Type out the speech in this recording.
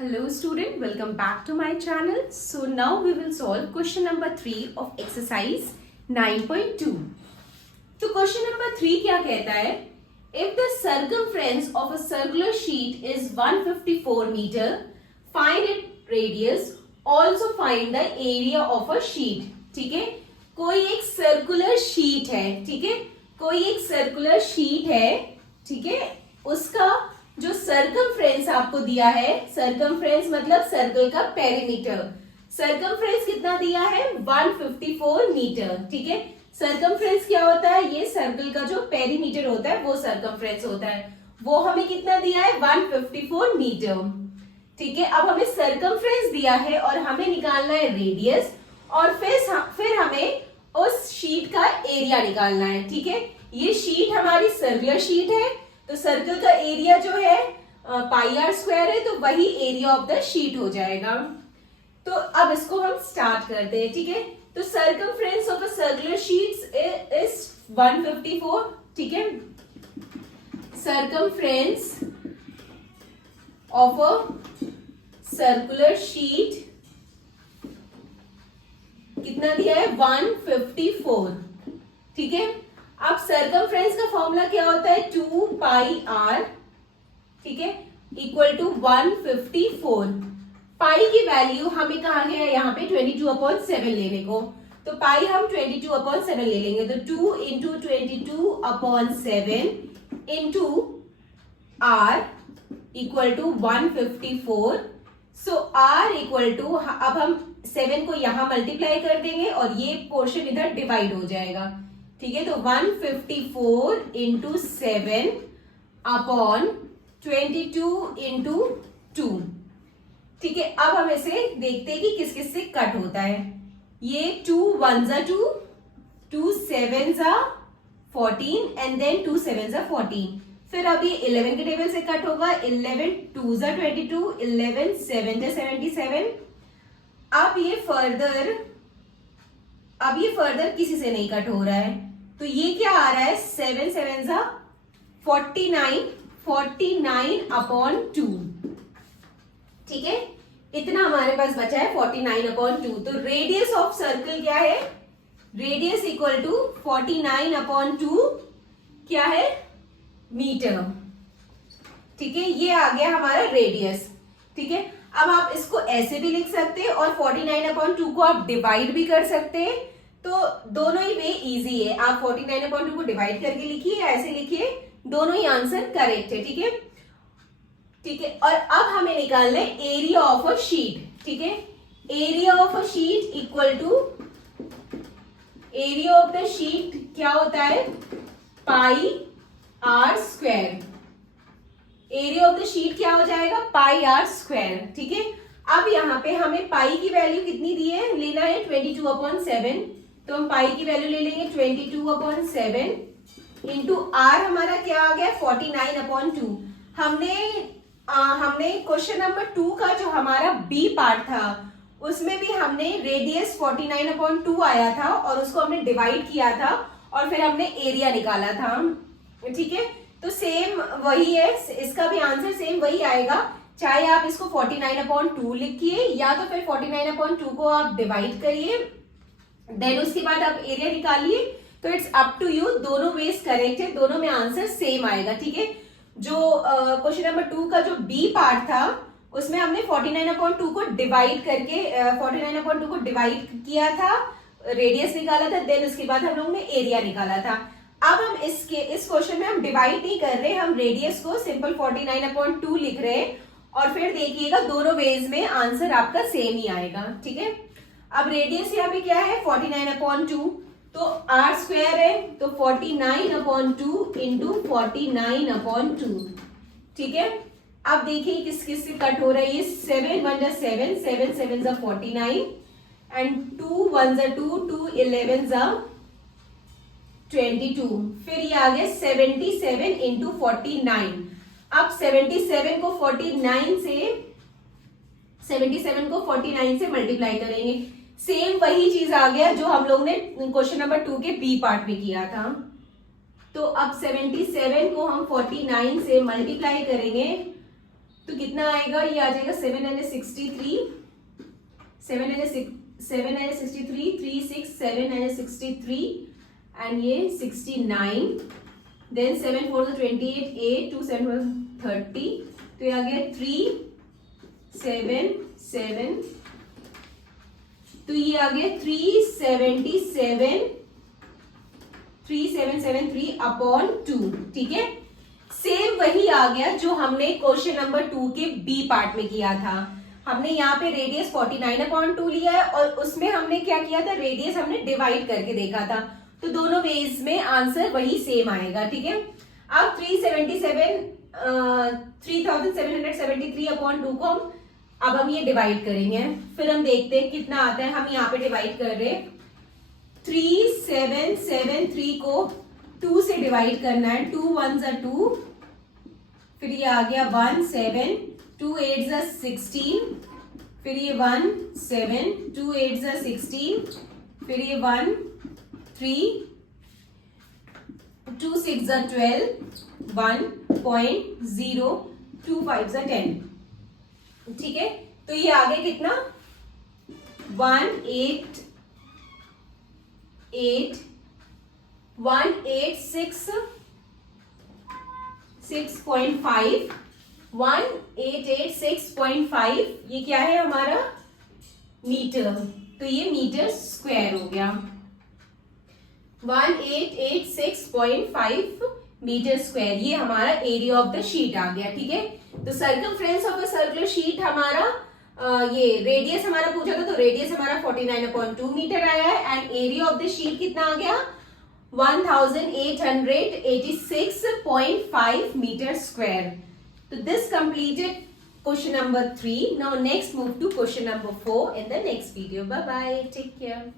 Hello student, welcome back to my channel. So now we will solve question number 3 of exercise 9.2. तो question number 3 क्या कहता है? If the circumference of a circular sheet is 154 meter, find its radius. Also find the area of a sheet. ठीक है? कोई एक circular sheet है, ठीक है? कोई एक सर्कुलर शीट है, ठीक है? उसका जो सर्कमफ्रेंस आपको दिया है, सर्कमफ्रेंस मतलब सर्कल का पेरीमीटर, सर्कमफ्रेंस कितना दिया है 154 मीटर, ठीक है? सर्कमफ्रेंस क्या होता है? ये सर्कल का जो पेरीमीटर होता है वो सर्कमफ्रेंस होता है, वो हमें कितना दिया है 154 मीटर, ठीक है? अब हमें सर्कमफ्रेंस दिया है और हमें निकालना है रेडियस और फिर हमें उस शीट का एरिया निकालना है, ठीक है? ये शीट हमारी सर्कुलर शीट है, तो सर्कल का एरिया जो है पाई आर स्क्वायर है, तो वही एरिया ऑफ द शीट हो जाएगा। तो अब इसको हम स्टार्ट करते हैं, ठीक है? तो circumference of a circular sheet is 154, ठीक है? Circumference of a circular sheet कितना दिया है 154, ठीक है? अब सर्कमफ्रेंस का फॉर्मूला क्या होता है 2 पाई आर, ठीक है, इक्वल टू 154। पाई की वैल्यू हमें कहा गया है यहाँ पे 22/7 लेने को, तो पाई हम 22/7 ले लेंगे, तो 2 into 22/7 into R equal to 154। So R equal to, अब हम 7 को यहां मल्टीप्लाई कर देंगे और ये पोर्शन इधर डिवाइड हो जाएगा, ठीक है? तो 154 इंटू 7 अपॉन 22 इंटू 2, ठीक है? अब हम इसे देखते हैं कि किस किस से कट होता है। ये 2 1 जा 2, 2 7 जा 14 एंड देन 2 7 जा 14। फिर अब ये 11 के टेबल से कट होगा, 11 2 जा 22, 11 7 जा 77। अब ये फर्दर किसी से नहीं कट हो रहा है, तो ये क्या आ रहा है 7 7 जा 49, 49/2, ठीक है? इतना हमारे पास बचा है 49/2। तो रेडियस ऑफ सर्कल क्या है? रेडियस इक्वल टू 49/2 क्या है मीटर, ठीक है? ये आ गया हमारा रेडियस, ठीक है? अब आप इसको ऐसे भी लिख सकते हैं और 49/2 को आप डिवाइड भी कर सकते हैं, तो दोनों ही वे इजी है। आप 49/2 को डिवाइड करके लिखिए या ऐसे लिखिए, दोनों ही आंसर करेक्ट है, ठीक है? ठीक है, और अब हमें निकालना है एरिया ऑफ अ शीट, ठीक है? Area of a sheet equal to, area of the sheet क्या होता है pi r square. Area of the sheet क्या हो जाएगा पाई आर स्क्वायर, ठीक है? अब यहाँ पे हमें पाई की वैल्यू कितनी दी है, लेना है 22/7, तो हम पाई की वैल्यू ले लेंगे 22/7 इंटू आर हमारा क्या आ गया 49/2। हमने क्वेश्चन नंबर 2 का जो हमारा बी पार्ट था उसमें भी हमने रेडियस 49/2 आया था और उसको हमने डिवाइड किया था और फिर हमने एरिया निकाला था, ठीक है? तो सेम वही है, इसका भी आंसर सेम वही आएगा, चाहे आप इसको 49/2 लिखिए या तो फिर 49/2 को आप डिवाइड करिए, देन उसके बाद आप एरिया निकालिए। तो इट्स अप टू यू, दोनों वेज करेक्ट है, दोनों में आंसर सेम आएगा, ठीक है? जो क्वेश्चन नंबर 2 का जो बी पार्ट था उसमें हमने 49/2 को डिवाइड करके 49/2 को डिवाइड किया था, रेडियस निकाला था, देन उसके बाद हम लोगों ने एरिया निकाला था। अब हम इस क्वेश्चन में हम डिवाइड नहीं कर रहे, हम रेडियस को सिंपल 49/2 लिख रहे हैं और फिर देखिएगा दोनों वेज में आंसर आपका सेम ही आएगा, ठीक है? अब रेडियस यहाँ पे क्या है 49/2, तो आर स्क्वायर है, तो 49/2 इंटू 49/2, ठीक है? अब देखिए किस किस से कट हो रहा है, ये 7 1 जा 7, 7 7 जा 49 एंड 2 1 जा 2, 2 11 जा 22, फिर ये आ गया 77 इंटू 49। अब 77 को 49 से मल्टीप्लाई करेंगे, सेम वही चीज आ गया जो हम लोग ने क्वेश्चन नंबर 2 के बी पार्ट में किया था। तो अब 77 को हम 49 से मल्टीप्लाई करेंगे तो कितना आएगा, ये आ जाएगा 763, 763, 3 6 763 एंड ये 69, देन 7 4 28, 8 2 7 30, तो ये आ गया 377, तो ये आ गया 3773 अपॉन 2। ठीक है, सेम वही आ गया जो हमने क्वेश्चन नंबर 2 के बी पार्ट में किया था। हमने यहाँ पे रेडियस 49/2 लिया है और उसमें हमने क्या किया था, रेडियस हमने डिवाइड करके देखा था। तो दोनों वेज में आंसर वही सेम आएगा। ठीक है, अब 3773/2 को हम ये डिवाइड करेंगे, फिर हम देखते हैं कितना आता है। हम यहाँ पे डिवाइड कर रहे हैं, 3773 को 2 से डिवाइड करना है, 2 1 = 2, फिर ये आ गया 1 7, 2 8 = 16, फिर ये 1 7, 2 8 = 16, फिर ये 1 3, 2 6 = 12, 1.025 = 10। ठीक है, तो ये आ गया कितना, 186 6.5, 1886.5, ये क्या है हमारा, मीटर। तो ये मीटर स्क्वायर हो गया, 1886.5 मीटर स्क्वायर, ये हमारा एरिया ऑफ द शीट आ गया। ठीक है, तो circumference of the circular sheet हमारा ये रेडियस हमारा पूछा था, तो रेडियस हमारा 49/2 मीटर आया है and area of the sheet कितना आ गया, 1886.5 मीटर स्क्वायर। तो this completed question number 3. Now next move to question number 4 in the next video. Bye bye. Take care.